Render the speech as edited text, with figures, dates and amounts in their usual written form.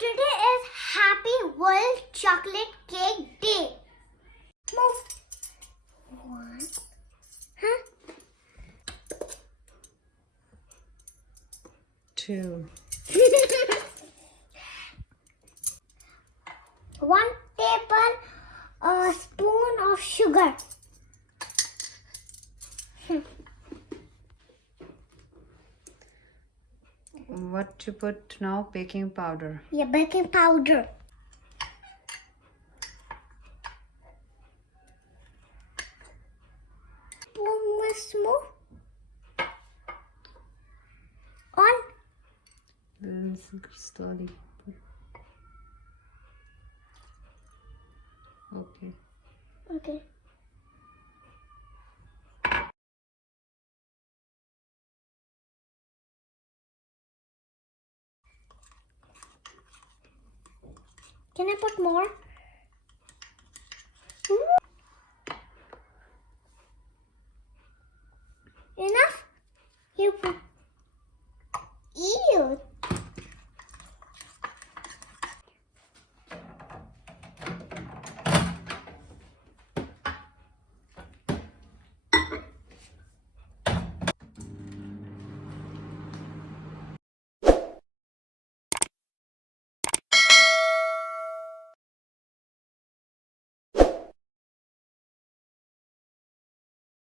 Today is Happy World Chocolate Cake Day. Move. One. Huh? 2. 1 tablespoon of sugar. What to put now? Baking powder. Yeah, baking powder. Spoon smooth. On. Then slowly. Okay. Okay. Can I put more? Ooh.